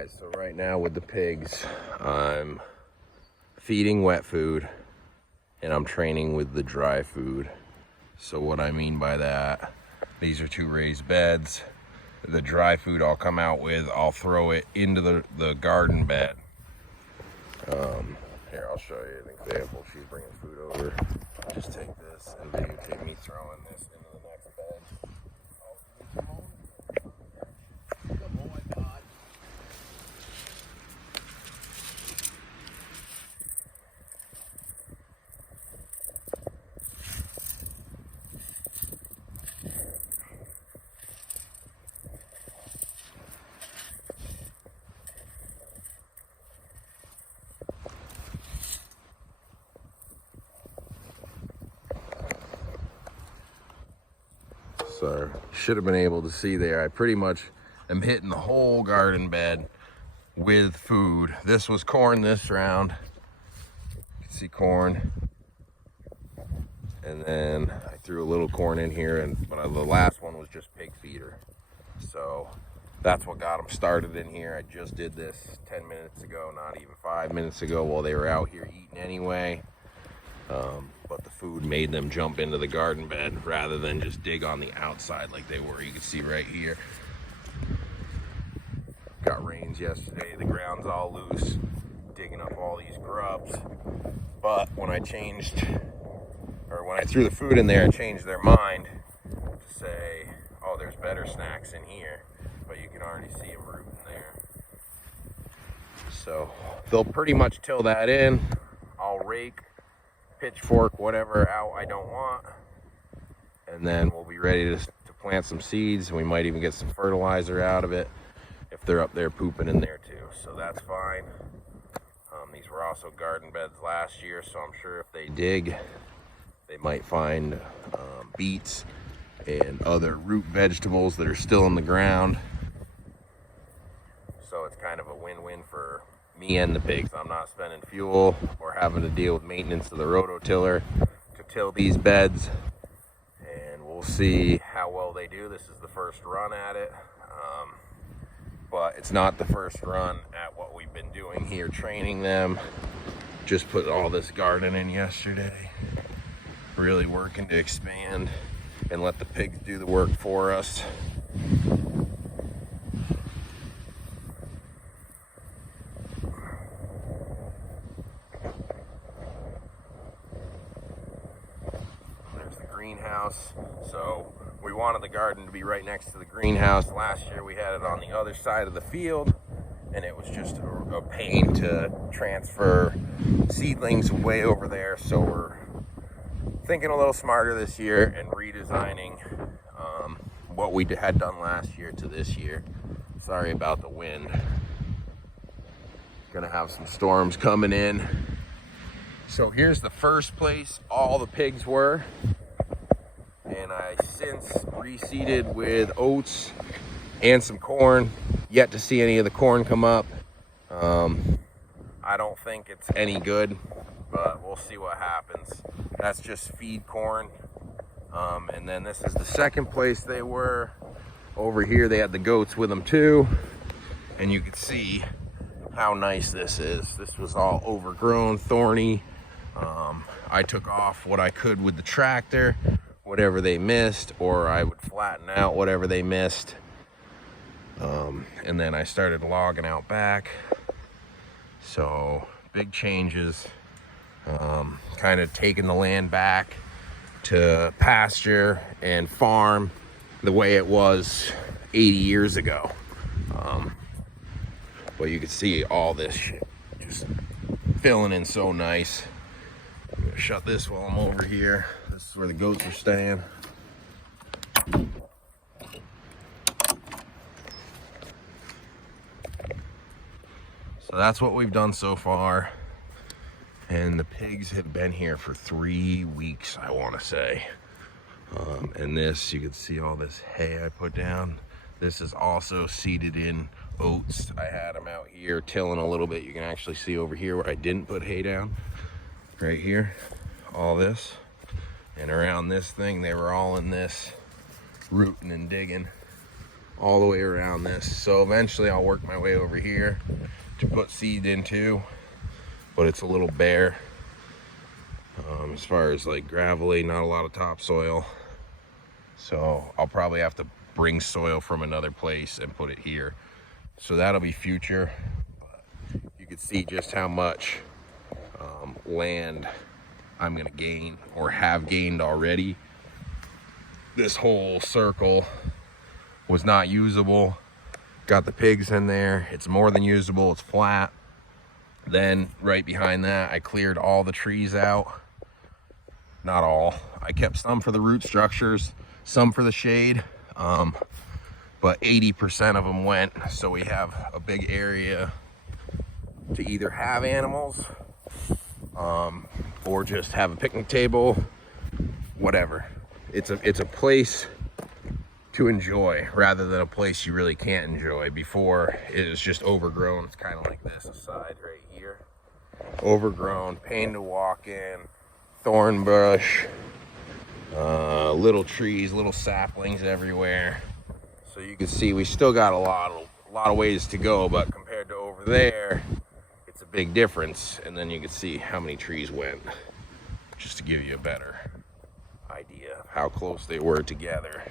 Alright, so right now with the pigs, I'm feeding wet food and I'm training with the dry food. So what I mean by that, these are 2 raised beds. The dry food I'll come out with, I'll throw it into the garden bed. Here, I'll show you an example. She's bringing food over. Just take this and videotape me throwing this into the next bed. So should have been able to see there. I pretty much am hitting the whole garden bed with food. This was corn this round. You can see corn. And then I threw a little corn in here, but the last one was just pig feeder. So that's what got them started in here. I just did this 10 minutes ago, not even 5 minutes ago, while they were out here eating anyway. But the food made them jump into the garden bed rather than just dig on the outside like they were. You can see right here. Got rains yesterday, the ground's all loose, digging up all these grubs. But when I threw the food in there, I changed their mind to say, oh, there's better snacks in here. But you can already see them rooting there. So they'll pretty much till that in. I'll rake, pitchfork, whatever out I don't want, and then we'll be ready to plant some seeds, and we might even get some fertilizer out of it if they're up there pooping in there too. So that's fine. These were also garden beds last year, so I'm sure if they dig, they might find beets and other root vegetables that are still in the ground. So it's kind of a win-win for me and the pigs. I'm not spending fuel or having to deal with maintenance of the rototiller to till these beds, and we'll see how well they do. This is the first run at it, but it's not the first run at what we've been doing here, training them. Just put all this garden in yesterday, really working to expand and let the pigs do the work for us. Greenhouse. So we wanted the garden to be right next to the greenhouse. Last year we had it on the other side of the field, and it was just a pain to transfer seedlings way over there. So we're thinking a little smarter this year and redesigning what we had done last year to this year. Sorry about the wind. Gonna have some storms coming in. So here's the first place all the pigs were. And I since reseeded with oats and some corn. Yet to see any of the corn come up. I don't think it's any good, but we'll see what happens. That's just feed corn. And then this is the second place they were. Over here they had the goats with them too. And you can see how nice this is. This was all overgrown, thorny. I took off what I could with the tractor, whatever they missed, or I would flatten out whatever they missed. And then I started logging out back. So big changes, kind of taking the land back to pasture and farm the way it was 80 years ago. But you can see all this shit just filling in so nice. I'm gonna shut this while I'm over here. This is where the goats are staying. So that's what we've done so far. And the pigs have been here for 3 weeks, I want to say. And this, you can see all this hay I put down. This is also seeded in oats. I had them out here tilling a little bit. You can actually see over here where I didn't put hay down. Right here, all this. And around this thing, they were all in this, rooting and digging. all the way around this. So eventually I'll work my way over here to put seed into, but it's a little bare. As far as like gravelly, not a lot of topsoil. So I'll probably have to bring soil from another place and put it here. So that'll be future. You can see just how much land I'm gonna gain or have gained already. This whole circle was not usable. Got the pigs in there. It's more than usable, it's flat. Then right behind that, I cleared all the trees out. Not all. I kept some for the root structures, some for the shade, but 80% of them went. So we have a big area to either have animals or just have a picnic table, whatever. It's a place to enjoy rather than a place you really can't enjoy. Before, it was just overgrown. It's kind of like this aside right here. Overgrown, pain to walk in, thorn brush, little trees, little saplings everywhere. So you can see we still got a lot of ways to go, but compared to over there, it's a big difference. And then you can see how many trees went, just to give you a better idea of how close they were together,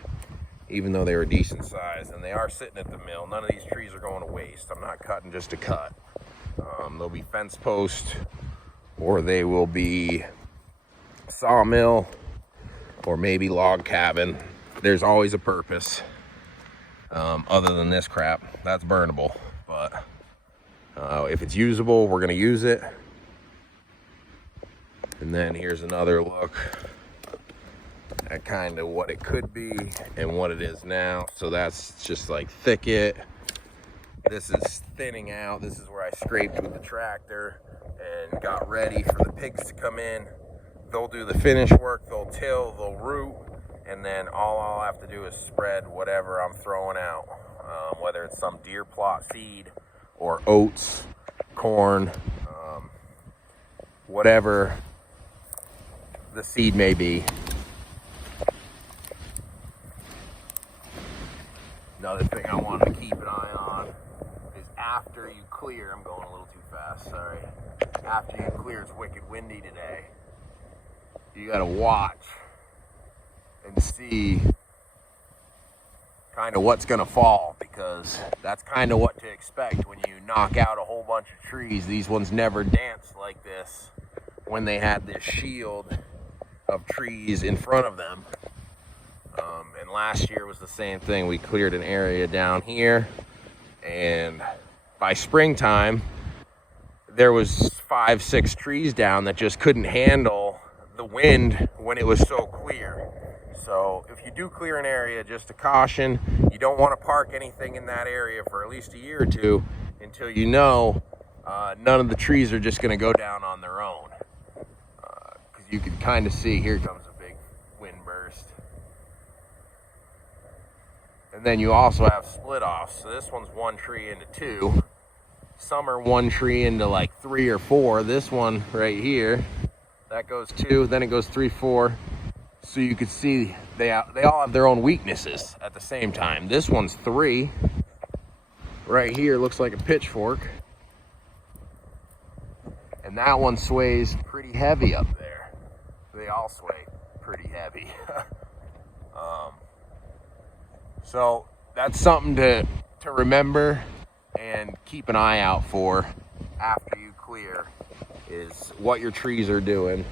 even though they were decent size. And they are sitting at the mill. None of these trees are going to waste. I'm not cutting just to cut. They'll be fence post, or they will be sawmill, or maybe log cabin. There's always a purpose. Other than this crap, that's burnable. But if it's usable, we're gonna use it. And then here's another look at kind of what it could be and what it is now. So that's just like thicket. This is thinning out. This is where I scraped with the tractor and got ready for the pigs to come in. They'll do the finish work, they'll till, they'll root, and then all I'll have to do is spread whatever I'm throwing out, whether it's some deer plot feed or oats, corn, whatever the seed may be. Another thing I want to keep an eye on is after you clear, I'm going a little too fast, sorry. After you clear, it's wicked windy today. You gotta watch and see kind of what's gonna fall, because that's kind of what to expect when you knock out a whole bunch of trees. These ones never danced like this when they had this shield of trees in front of them. And last year was the same thing. We cleared an area down here, and by springtime there was 5-6 trees down that just couldn't handle the wind when it was so clear. So if you do clear an area, just a caution, you don't want to park anything in that area for at least a year or two until you know none of the trees are just going to go down on their own. Because you can kind of see, here comes a big wind burst. And then you also have split offs. So this one's one tree into two. Some are one tree into like 3 or 4. This one right here, that goes 2, then it goes 3, 4. So you can see they all have their own weaknesses at the same time. This one's 3. Right here looks like a pitchfork. And that one sways pretty heavy up there. They all sway pretty heavy. So that's something to remember and keep an eye out for after you clear, is what your trees are doing,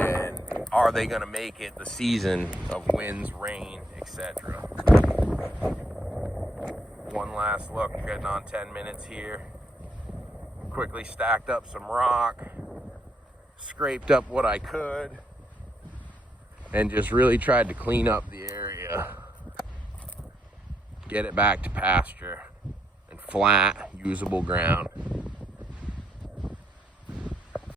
and are they going to make it the season of winds, rain, etc. One last look, getting on 10 minutes here. Quickly stacked up some rock, scraped up what I could, and just really tried to clean up the area, get it back to pasture and flat, usable ground.